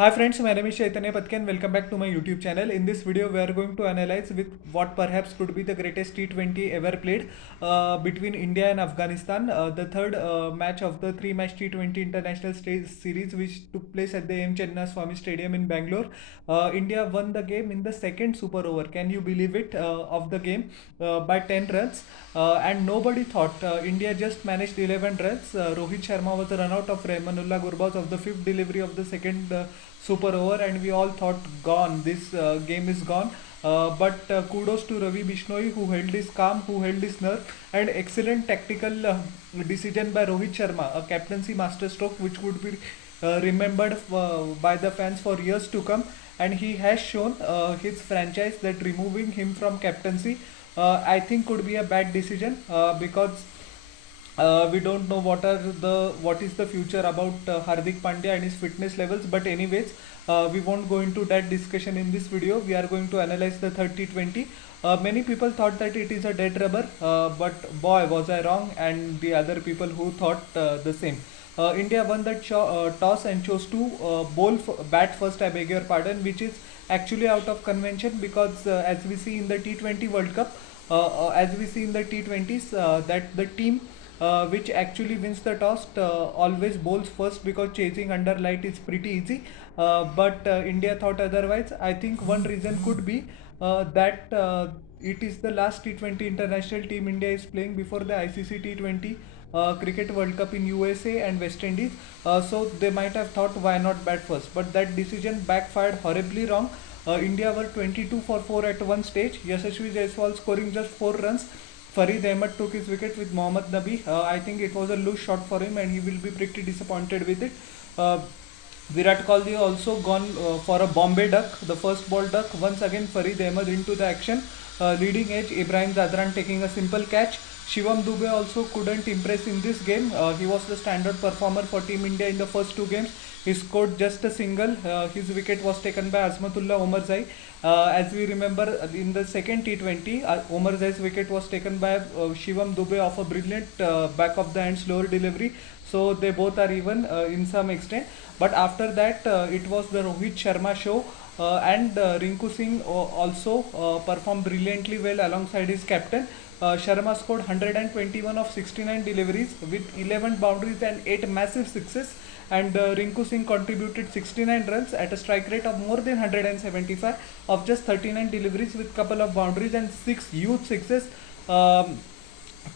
Hi friends, my name is Chaitanya Patkan. Welcome back to my YouTube channel. In this video, we are going to analyze with what perhaps could be the greatest T20 ever played between India and Afghanistan. The third match of the three-match T20 international series, which took place at the M. Swamy Stadium in Bangalore. India won the game in the second super over. Can you believe it? Of the game by 10 runs, and nobody thought India just managed 11 runs. Rohit Sharma was run out of Rahmanullah Gurbaz of the fifth delivery of the second super over, and we all thought gone, this game is gone. But kudos to Ravi Bishnoi, who held his calm, who held his nerve, and excellent tactical decision by Rohit Sharma, a captaincy masterstroke which would be remembered by the fans for years to come. And he has shown his franchise that removing him from captaincy, I think, could be a bad decision, because we don't know what is the future about Hardik Pandya and his fitness levels. But anyways, we won't go into that discussion in this video. We are going to analyze the 30-20. Many people thought that it is a dead rubber, but boy was I wrong, and the other people who thought the same. India won the toss and chose to bat first, I beg your pardon, which is actually out of convention, because as we see in the T20 World Cup, as we see in the T20s, that the team which actually wins the toss always bowls first, because chasing under light is pretty easy. But India thought otherwise. I think one reason could be that it is the last T20 international team India is playing before the ICC T20 Cricket World Cup in USA and West Indies. So they might have thought, why not bat first? But that decision backfired horribly wrong. India were 22 for 4 at one stage. Yashasvi Jaiswal scoring just 4 runs. Farid Ahmed took his wicket with Mohammad Nabi. I think it was a loose shot for him, and he will be pretty disappointed with it. Uh, Virat Kohli also gone for a Bombay duck, the first ball duck. Once again, Farid Ahmed into the action. Leading edge, Ibrahim Zadran taking a simple catch. Shivam Dube also couldn't impress in this game. He was the standard performer for Team India in the first two games. He scored just a single. His wicket was taken by Azmatullah Omarzai. As we remember, in the second T20, Omarzai's wicket was taken by Shivam Dube off a brilliant back of the hand slower delivery. So they both are even in some extent. But after that, it was the Rohit Sharma show. And Rinku Singh also performed brilliantly well alongside his captain. Sharma scored 121 of 69 deliveries with 11 boundaries and 8 massive sixes. And Rinku Singh contributed 69 runs at a strike rate of more than 175 of just 39 deliveries with couple of boundaries and 6 huge sixes. Um,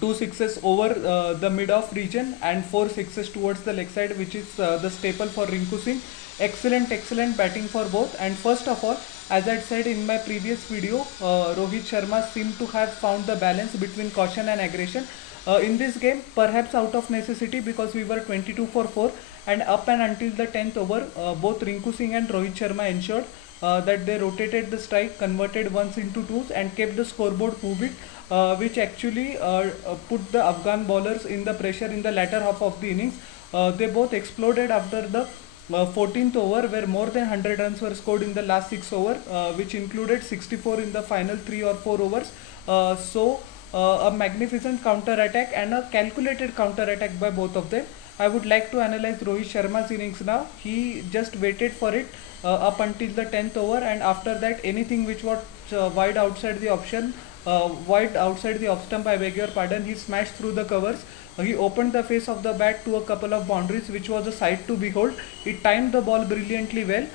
Two sixes over the mid-off region and 4 sixes towards the leg side, which is the staple for Rinku Singh. Excellent batting for both. And first of all, as I said in my previous video, Rohit Sharma seemed to have found the balance between caution and aggression in this game, perhaps out of necessity, because we were 22 for 4, and up and until the 10th over, both Rinku Singh and Rohit Sharma ensured that they rotated the strike, converted ones into twos, and kept the scoreboard moving, which actually put the Afghan bowlers in the pressure in the latter half of the innings. They both exploded after the 14th over, where more than 100 runs were scored in the last 6 overs, which included 64 in the final 3 or 4 overs. A magnificent counter attack and a calculated counter attack by both of them. I would like to analyze Rohit Sharma's innings now. He just waited for it up until the 10th over, and after that, anything which was wide outside the off stump, I beg your pardon, he smashed through the covers. He opened the face of the bat to a couple of boundaries, which was a sight to behold. He timed the ball brilliantly well.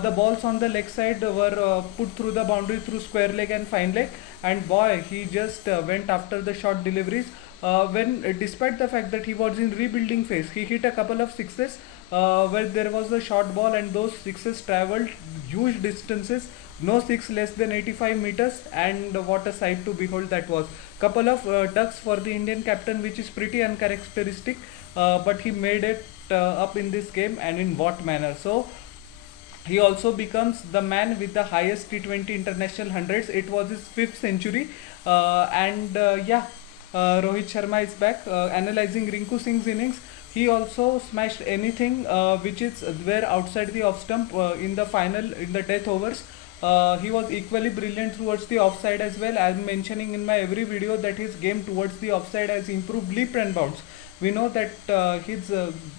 The balls on the leg side were put through the boundary through square leg and fine leg, and boy, he just went after the short deliveries. When despite the fact that he was in rebuilding phase, he hit a couple of sixes where there was a short ball, and those sixes travelled huge distances. No six less than 85 meters, and what a sight to behold that was. Couple of ducks for the Indian captain, which is pretty uncharacteristic, but he made it up in this game, and in what manner. So he also becomes the man with the highest T20 international hundreds. It was his fifth century, and Rohit Sharma is back. Analyzing Rinku Singh's innings, he also smashed anything which is where outside the off stump in the final, in the death overs. He was equally brilliant towards the offside as well. I am mentioning in my every video that his game towards the offside has improved leap and bounds. We know that his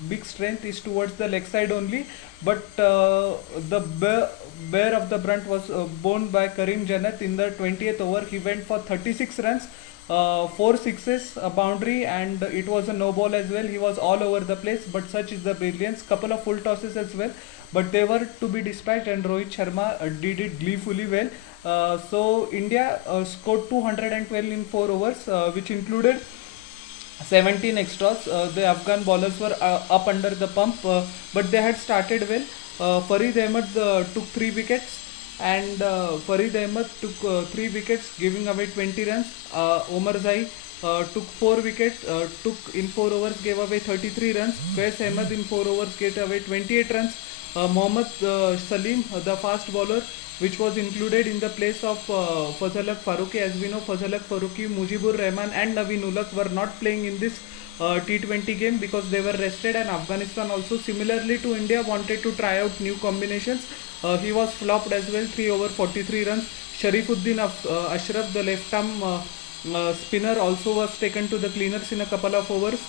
big strength is towards the leg side only, but the bear of the brunt was borne by Karim Jannat in the 20th over. He went for 36 runs, four sixes, a boundary, and it was a no ball as well. He was all over the place, but such is the brilliance. Couple of full tosses as well, but they were to be dispatched, and Rohit Sharma did it gleefully well. So India scored 212 in 4 overs, which included 17 extras. The Afghan bowlers were up under the pump, but they had started well. Farid Ahmed took 3 wickets, and Farid Ahmed took 3 wickets, giving away 20 runs. Omar Zai took 4 wickets, took in 4 overs, gave away 33 runs. Faiz Ahmed in 4 overs gave away 28 runs. Mohammad Salim, the fast bowler, which was included in the place of Fazalak Farooqi. As we know, Fazalak Farooqi, Mujibur Rahman, and Naveen Ulak were not playing in this T20 game because they were rested, and Afghanistan also, similarly to India, wanted to try out new combinations. He was flopped as well, 3 over 43 runs. Sharifuddin Ashraf, the left arm spinner, also was taken to the cleaners in a couple of overs,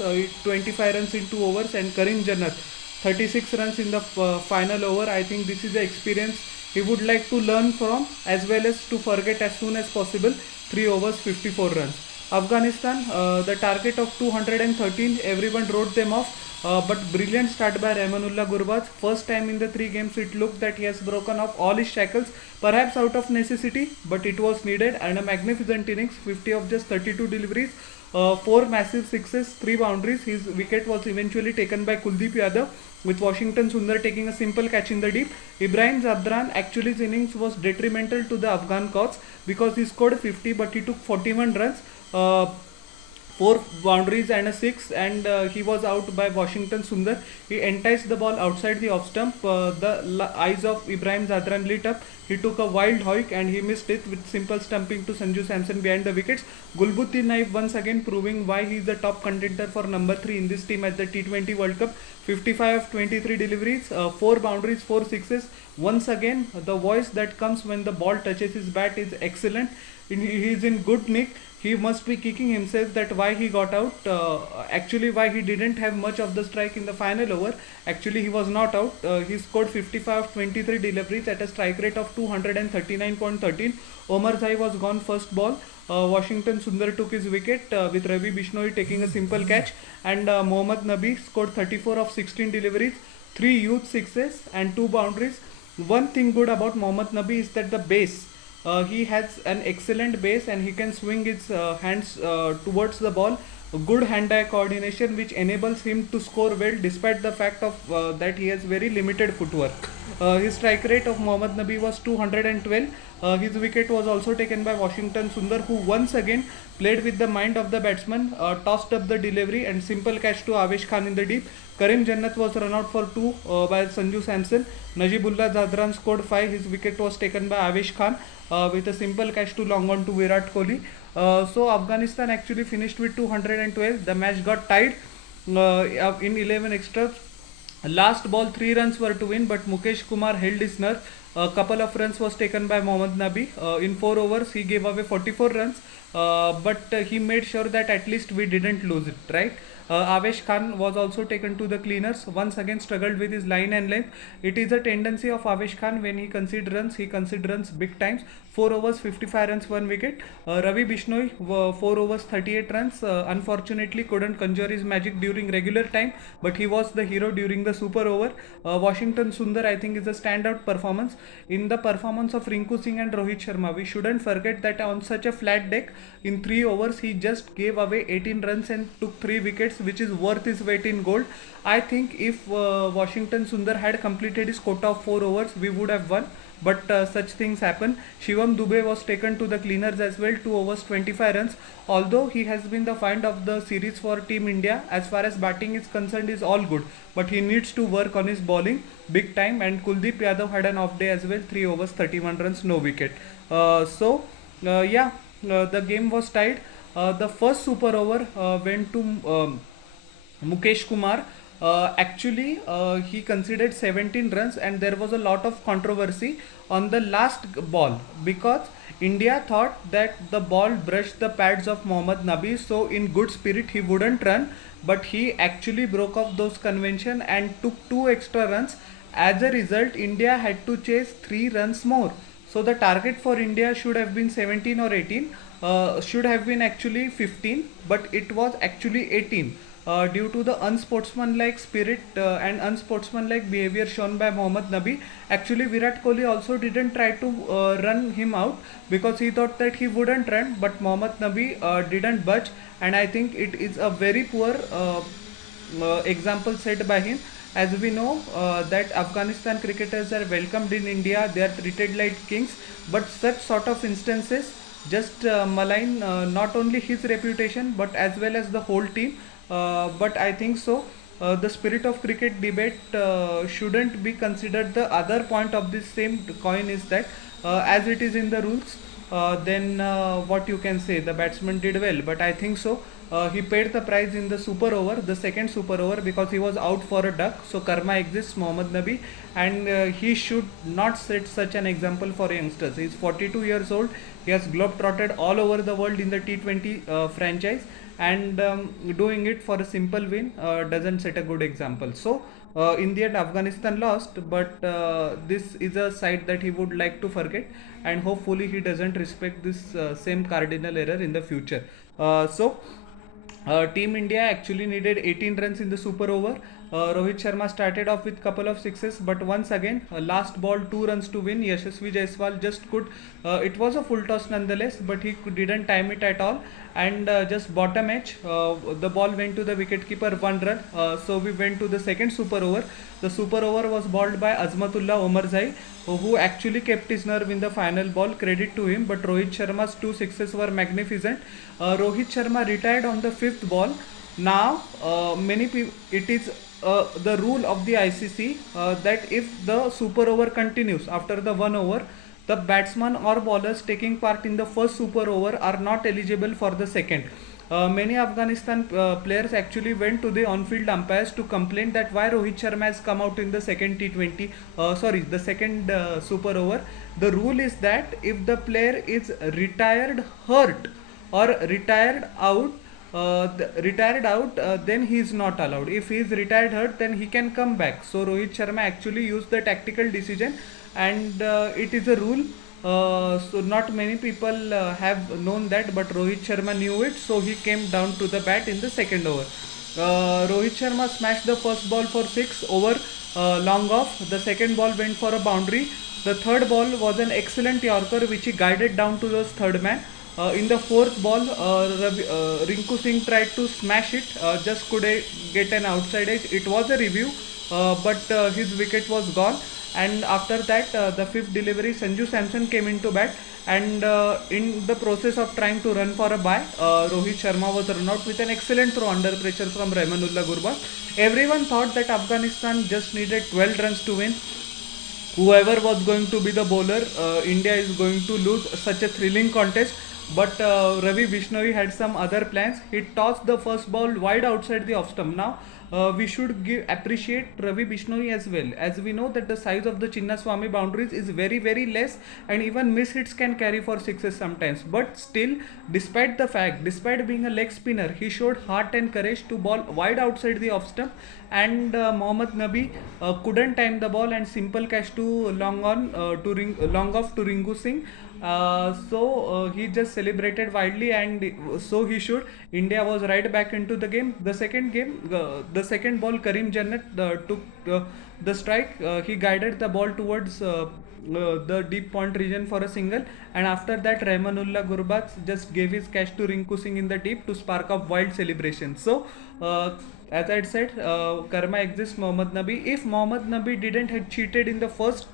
25 runs in 2 overs, and Karim Jannat 36 runs in the final over. I think this is the experience he would like to learn from, as well as to forget as soon as possible. 3 overs, 54 runs. Afghanistan, the target of 213, everyone wrote them off. But brilliant start by Rahmanullah Gurbaz. First time in the 3 games it looked that he has broken off all his shackles, perhaps out of necessity, but it was needed, and a magnificent innings, 50 of just 32 deliveries, 4 massive sixes, 3 boundaries. His wicket was eventually taken by Kuldeep Yadav, with Washington Sundar taking a simple catch in the deep. Ibrahim Zabran, actually his innings was detrimental to the Afghan cause because he scored 50 but he took 41 runs. 4 boundaries and a 6, and he was out by Washington Sundar. He enticed the ball outside the off stump. The eyes of Ibrahim Zadran lit up. He took a wild hoik and he missed it with simple stumping to Sanju Samson behind the wickets. Gulbuddin Naif once again proving why he is the top contender for number 3 in this team at the T20 World Cup. 55 of 23 deliveries, 4 boundaries, 4 sixes. Once again, the voice that comes when the ball touches his bat is excellent. He is in good nick. He must be kicking himself that why he got out. Actually, why he didn't have much of the strike in the final over. Actually, he was not out. He scored 55 of 23 deliveries at a strike rate of 239.13. Omar Zai was gone first ball. Washington Sundar took his wicket, with Ravi Bishnoi taking a simple catch, and Mohammad Nabi scored 34 of 16 deliveries, 3 youth sixes and 2 boundaries. One thing good about Mohammad Nabi is that the base. He has an excellent base and he can swing his hands towards the ball. Good hand-eye coordination, which enables him to score well despite the fact of that he has very limited footwork. His strike rate of Mohammad Nabi was 212. His wicket was also taken by Washington Sundar, who once again played with the mind of the batsman, tossed up the delivery and simple catch to Avesh Khan in the deep. Karim Jannat was run out for 2 by Sanju Samson. Najibullah Zadran scored 5. His wicket was taken by Avesh Khan with a simple catch to long on to Virat Kohli. So Afghanistan actually finished with 212. The match got tied in 11 extras. Last ball 3 runs were to win, but Mukesh Kumar held his nerve. A couple of runs was taken by Mohammad Nabi. In 4 overs he gave away 44 runs, but he made sure that at least we didn't lose it, right? Avesh Khan was also taken to the cleaners. Once again struggled with his line and length. It is a tendency of Avesh Khan when he concedes runs big times. 4 overs, 55 runs, 1 wicket. Ravi Bishnoi, 4 overs, 38 runs. Unfortunately, couldn't conjure his magic during regular time, but he was the hero during the super over. Washington Sundar, I think, is a standout performance. In the performance of Rinku Singh and Rohit Sharma, we shouldn't forget that on such a flat deck, in 3 overs, he just gave away 18 runs and took 3 wickets, which is worth his weight in gold. I think if Washington Sundar had completed his quota of 4 overs, we would have won. But such things happen. Shivam Dubey was taken to the cleaners as well, 2 overs, 25 runs. Although he has been the find of the series for Team India, as far as batting is concerned, is all good. But he needs to work on his bowling big time. And Kuldeep Yadav had an off day as well, 3 overs, 31 runs, no wicket. The game was tied. The first super over went to Mukesh Kumar. He conceded 17 runs, and there was a lot of controversy on the last ball because India thought that the ball brushed the pads of Mohammad Nabi, so in good spirit he wouldn't run. but he actually broke off those convention and took two extra runs. As a result, India had to chase 3 runs more. So the target for India should have been 17 or 18, should have been actually 15, but it was actually 18. Due to the unsportsmanlike spirit and unsportsmanlike behavior shown by Mohammad Nabi. Actually, Virat Kohli also didn't try to run him out because he thought that he wouldn't run, but Mohammad Nabi didn't budge, and I think it is a very poor example set by him. As we know that Afghanistan cricketers are welcomed in India, they are treated like kings, but such sort of instances just malign not only his reputation but as well as the whole team. But I think so. The spirit of cricket debate shouldn't be considered. The other point of this same coin is that as it is in the rules, then what you can say, the batsman did well, but I think so. He paid the price in the super over, the second super over, because he was out for a duck. So karma exists, Mohammad Nabi, and he should not set such an example for youngsters. He is 42 years old. He has globe-trotted all over the world in the T20 franchise, and doing it for a simple win doesn't set a good example. So in the end, Afghanistan lost, but this is a side that he would like to forget, and hopefully he doesn't respect this same cardinal error in the future. Team India actually needed 18 runs in the super over. Rohit Sharma started off with couple of sixes, but once again, last ball 2 runs to win. Yashasvi Jaiswal just could. It was a full toss nonetheless, but he didn't time it at all, and just bottom edge. The ball went to the wicketkeeper, 1 run. So we went to the second super over. The super over was bowled by Azmatullah Omarzai, who actually kept his nerve in the final ball. Credit to him, but Rohit Sharma's 2 sixes were magnificent. Rohit Sharma retired on the fifth ball. Now, many people, it is the rule of the ICC that if the super over continues after the 1 over, the batsman or bowlers taking part in the first super over are not eligible for the second. Many Afghanistan players actually went to the on-field umpires to complain that why Rohit Sharma has come out in the second T20, the second super over. The rule is that if the player is retired hurt or retired out, then he is not allowed. If he is retired hurt, then he can come back. So Rohit Sharma actually used the tactical decision, and it is a rule. So not many people have known that, but Rohit Sharma knew it, so he came down to the bat in the second over. Rohit Sharma smashed the first ball for 6 over long off. The second ball went for a boundary. The third ball was an excellent Yorker which he guided down to the third man. In the fourth ball, Rinku Singh tried to smash it, just could get an outside edge. It was a review, but his wicket was gone. And after that, the fifth delivery, Sanju Samson came into bat, and in the process of trying to run for a bye, Rohit Sharma was run out with an excellent throw under pressure from Rahmanullah Gurbaz. Everyone thought that Afghanistan just needed 12 runs to win. Whoever was going to be the bowler, India is going to lose such a thrilling contest. But Ravi Bishnoi had some other plans. He tossed the first ball wide outside the off stump. Now we should appreciate Ravi Bishnoi as well, as we know that the size of the Chinnaswamy boundaries is very less, and even miss hits can carry for sixes sometimes. But still, despite being a leg spinner, he showed heart and courage to bowl wide outside the off stump, and Mohammad Nabi couldn't time the ball, and simple catch to long off to Ringu Singh. He just celebrated wildly, and so he should. India was right back into the game. The second ball, Karim Jannat took the strike. He guided the ball towards the deep point region for a single, and after that, Rahmanullah Gurbaz just gave his catch to Rinku Singh in the deep to spark off wild celebration. So, as I said, karma exists, Mohammad Nabi. If Mohammad Nabi didn't have cheated in the first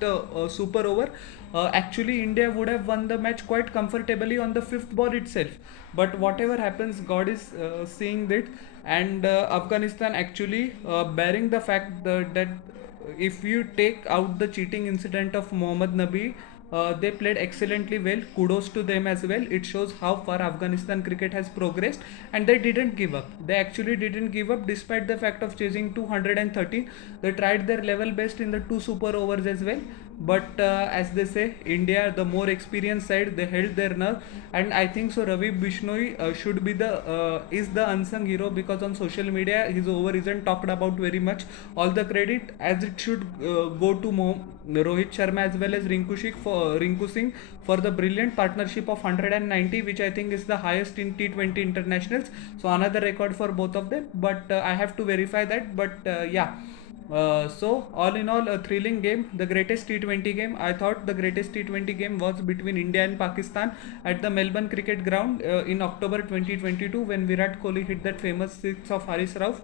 super over, actually India would have won the match quite comfortably on the fifth ball itself. But whatever happens, God is seeing it, and Afghanistan actually bearing the fact that if you take out the cheating incident of Mohammad Nabi, They played excellently well. Kudos to them as well. It shows how far Afghanistan cricket has progressed, and they didn't give up. They actually didn't give up despite the fact of chasing 213. They tried their level best in the two super overs as well. But as they say, India, the more experienced side, they held their nerve, and I think so. Ravi Bishnoi should be the is the unsung hero, because on social media his over isn't talked about very much. All the credit as it should go to Rohit Sharma as well as Rinku Singh for the brilliant partnership of 190, which I think is the highest in T20 internationals. So another record for both of them, but I have to verify that. But yeah. So all in all, a thrilling game, the greatest T20 game. I thought the greatest T20 game was between India and Pakistan at the Melbourne Cricket Ground in October 2022, when Virat Kohli hit that famous six of Haris Rauf.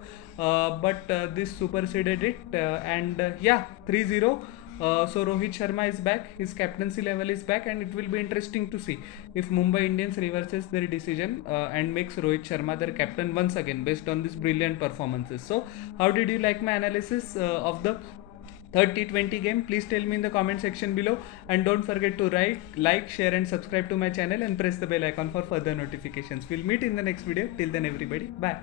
But this superseded it, and yeah, 3-0. So Rohit Sharma is back, his captaincy level is back, and it will be interesting to see if Mumbai Indians reverses their decision and makes Rohit Sharma their captain once again based on these brilliant performances. So how did you like my analysis of the third T20 game? Please tell me in the comment section below, and don't forget to like, share and subscribe to my channel, and press the bell icon for further notifications. We'll meet in the next video. Till then everybody, bye.